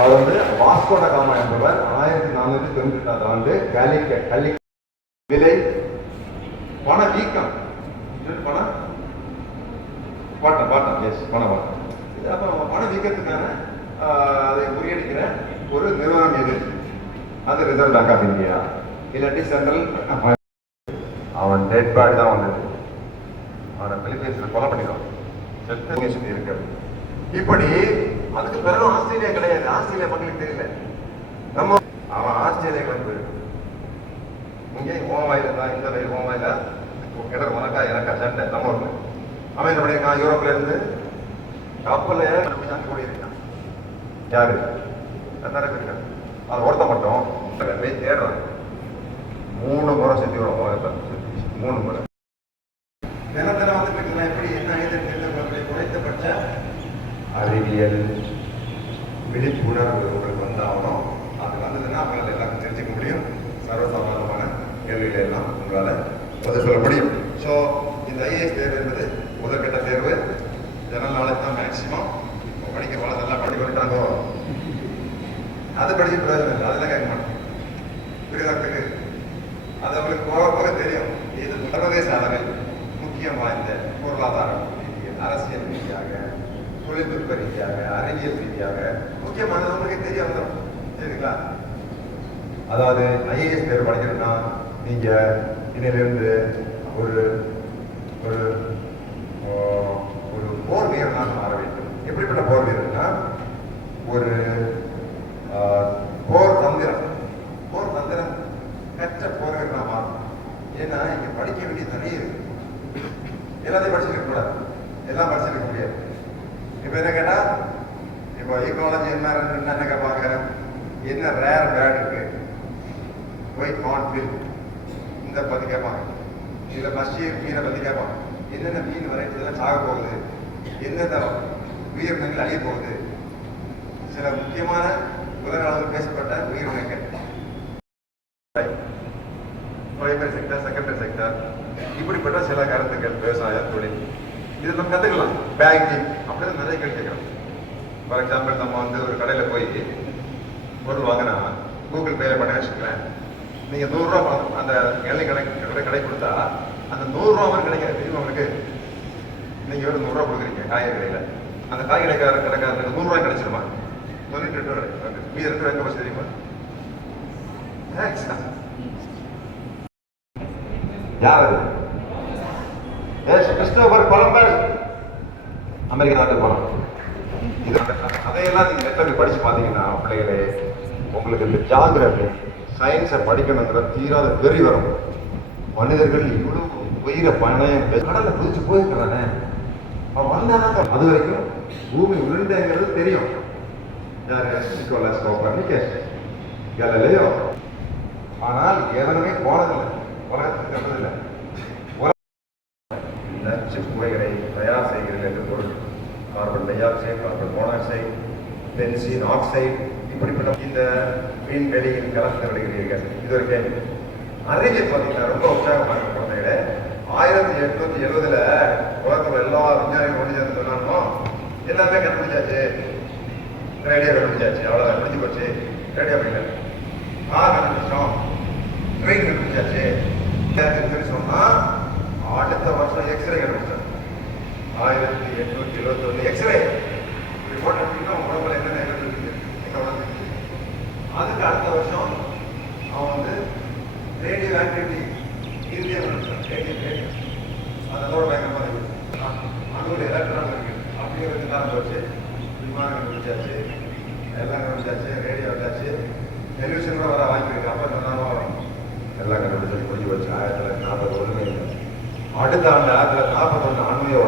அவர் வந்து Vasco da Gama என்பவர் ஆயிரத்தி நானூற்றி தொண்ணூற்றி எட்டாவது ஆண்டு கலிக்க கலி விலை பண வீக்கம் பணம் பண பாட்டம் பாட்டம் எஸ் பண பாட்டம் இது அப்போ பண வீக்கத்துக்கான அதை முறியடிக்கிற ஒரு நிறுவனம் எது அது ரிசர்வ் பேங்க் ஆஃப் இந்தியா இல்லாட்டி சென்ட்ரல் அவன் டெட் பாடி தான் வந்தது. அவனை பிலிப்பைன்ஸில் கொலை பண்ணிடும் செத்து இருக்கு. இப்படி அதுக்கு பிறகு ஆஸ்திரேலியா கிடையாது. ஆஸ்திரேலியா மக்களுக்கு தெரியல. நம்ம அவன் ஆஸ்திரேலியா கிளம்பு இங்கே ஓன் வாயில தான் இந்த வயல் ஓன் வாயில? கிணறு உனக்கா எனக்கா? சண்டை. நம்ம ஊர்ல அவன் என்ன பண்ணியிருக்கான் யூரோப்ல இருந்து கப்பல்ல அங்க இருக்கான். யாரு? நிறைய பேர் இருக்காங்க அது ஒருத்த மட்டும் போய் தேடுறான். மூணு முறை சுத்தி விடும் மூணு முறை. அறிவியல் விழிப்புணர்வு உங்களுக்கு வந்தாகணும். அது வந்ததுன்னா அவங்களால எல்லாருக்கும் தெரிஞ்சுக்க முடியும். சர்வசாதாரணமான கேள்விகள் எல்லாம் உங்களால் பதில் சொல்ல முடியும். ஸோ இந்த ஐஏஎஸ் தேர்வு என்பது முதற்கட்ட தேர்வு. ஜெனரல் நாலேஜ் தான் மேக்ஸிமம் இப்போ படிக்க வளர்த்தெல்லாம் படிக்க வந்துட்டாங்கோ. அது படிக்க பிரயோஜனம் இல்லை. அதெல்லாம் கேட்க மாட்டேன் புரியுதாக்கு அது அவங்களுக்கு போக போக தெரியும். இது சர்வதேச அளவில் முக்கியம் வாய்ந்த பொருளாதாரம் அரசியல் ரீதியாக தொழில்நுட்ப ரீதியாக அறிவியல் ரீதியாக முக்கியமானது உங்களுக்கு தெரிய வந்துடும் சரிங்களா? அதாவது ஐஏஎஸ் தேர்வு படிக்கணும்னா நீங்க இன்னிலிருந்து ஒரு ஒரு ஒரு போர் வீரனாக மாற வேண்டும். எப்படிப்பட்ட போர் வீரர்னா ஒரு போர் தந்திரம் போர் தந்திரம் கற்ற போர் வீரனாக மாறணும் ஏன்னா இங்க படிக்க வேண்டிய நிறைய இருக்கு. எல்லாத்தையும் படிச்சிருக்க கூடாது எல்லாம் படிச்சிருக்க முடியாது. இப்போ என்ன கேட்டால் இப்போ ஈக்காலஜி என்ன என்ன கேட்பாங்க என்ன ரேர் பேட் இருக்கு? ஒய் மான் பில் இந்த பற்றி கேட்பாங்க இதில் பஷீர் மீனை பற்றி கேட்பாங்க என்னென்ன மீன் வெரைட்டி சாக போகுது. எந்தெந்த உயிரினங்கள் அழிய போகுது? சில முக்கியமான உலக அளவில் பேசப்பட்ட உயிரினங்கள். பிரைமரி செக்டர் செகண்டரி செக்டர் இப்படிப்பட்ட சில கருத்துக்கள் விவசாய தொழில். இது நம்ம கற்றுக்கலாம் பேங்கிங் அப்படின்னு நிறைய கேள்வி கேட்குறோம் ஃபார் எக்ஸாம்பிள் நம்ம வந்து ஒரு கடையில் போய் பொருள் வாங்கினா கூகுள் பேல பண்ண வச்சுக்கிறேன் நீங்கள் நூறுரூவா பணம் அந்த எண்ணெய் கடை கடை கடை கொடுத்தா அந்த நூறுரூவா மாதிரி கிடைக்காது தெரியும் உங்களுக்கு? நீங்கள் ஒரு நூறுரூவா கொடுக்குறீங்க காய்கறி கடையில். அந்த காய் கடைக்கார கடைக்காரனுக்கு நூறுரூவா கிடைச்சிருமா? தொண்ணூற்றி ரெண்டு ரூபா கிடைக்கும். மீதி எங்கே பஸ் தெரியுமா? Thanks. யார் அது? S Christopher Columbus. அமெரிக்க நாட்டுக்கு போகலாம் இது அதையெல்லாம் நீங்கள் நெட்ல படித்து பார்த்தீங்கன்னா பிள்ளைகளே உங்களுக்கு இந்த ஜாகிரபி சயின்ஸை படிக்கணுங்கிற தீராத வெறி வரும். மனிதர்கள் இவ்வளவு உயிரை பணம் கடலை குதிச்சு போயிருக்கிறானே. அவன் வந்தானா அது வரைக்கும் பூமி உருண்டைங்கிறது தெரியும். யாரு? நிக்கோலஸ் கோப்பர்னிக்கஸ் ஆனால் எவனுமே போனதில்லை. உலகத்துக்கு கண்டதில்லை. நச்சு புகைகளை தயார் செய்கிறீர்கள் என்று பொருள் carbon di carbon monoxide benzene oxide இப்படிப்பட்ட இந்த மீன் வெளியில் கலந்து விடுகிறீர்கள் இது ஒரு கேள்வி. அறிவியல் பார்த்தீங்கன்னா ரொம்ப உற்சாகமாக குழந்தைகளே. ஆயிரத்தி எட்நூத்தி எழுபதுல உலகத்தில் எல்லா விஞ்ஞானிகளும் ஒன்று சேர்ந்து சொன்னானோ எல்லாமே கண்டுபிடிச்சாச்சு. ரேடியோ கண்டுபிடிச்சாச்சு. அவ்வளோதான் முடிஞ்சு போச்சு. ரேடியோ பண்ணல கார் கண்டுபிடிச்சோம் ட்ரெயின் கண்டுபிடிச்சாச்சு. சொல்லி அடுத்த வருஷம் எக்ஸ்ரே கண்டுபிடிச்சாங்க. ஆயிரத்தி எட்நூத்தி எழுபத்தி ஒன்று எக்ஸ்ரே ரிப்போர்ட் எடுத்தீங்கன்னா உங்க உடம்புல என்னென்ன எங்க இருக்கு எங்க உடம்பு இருக்கு. அதுக்கு அடுத்த வருஷம் அவன் வந்து radio activity India radio radio அதோட பயங்கரமாக இருக்கு. அணுகுல எலக்ட்ரான் இருக்குது அப்படியே வந்து தான் வச்சு விமானம் கண்டுபிடிச்சாச்சு எல்லாம் கண்டுபிடிச்சாச்சு ரேடியோ வந்தாச்சு டெலிவிஷன் கூட வர வாய்ப்பு இருக்கு. அப்போ சொன்னாலும் எல்லாம் கண்டுபிடிச்சு முடிஞ்சு வச்சு ஆயிரத்தி தொள்ளாயிரத்தி நாற்பது ஒன்றுமே அடுத்த ஆண்டு ஆயிரத்தி தொள்ளாயிரத்தி நாற்பத்தொன்று அண்மையை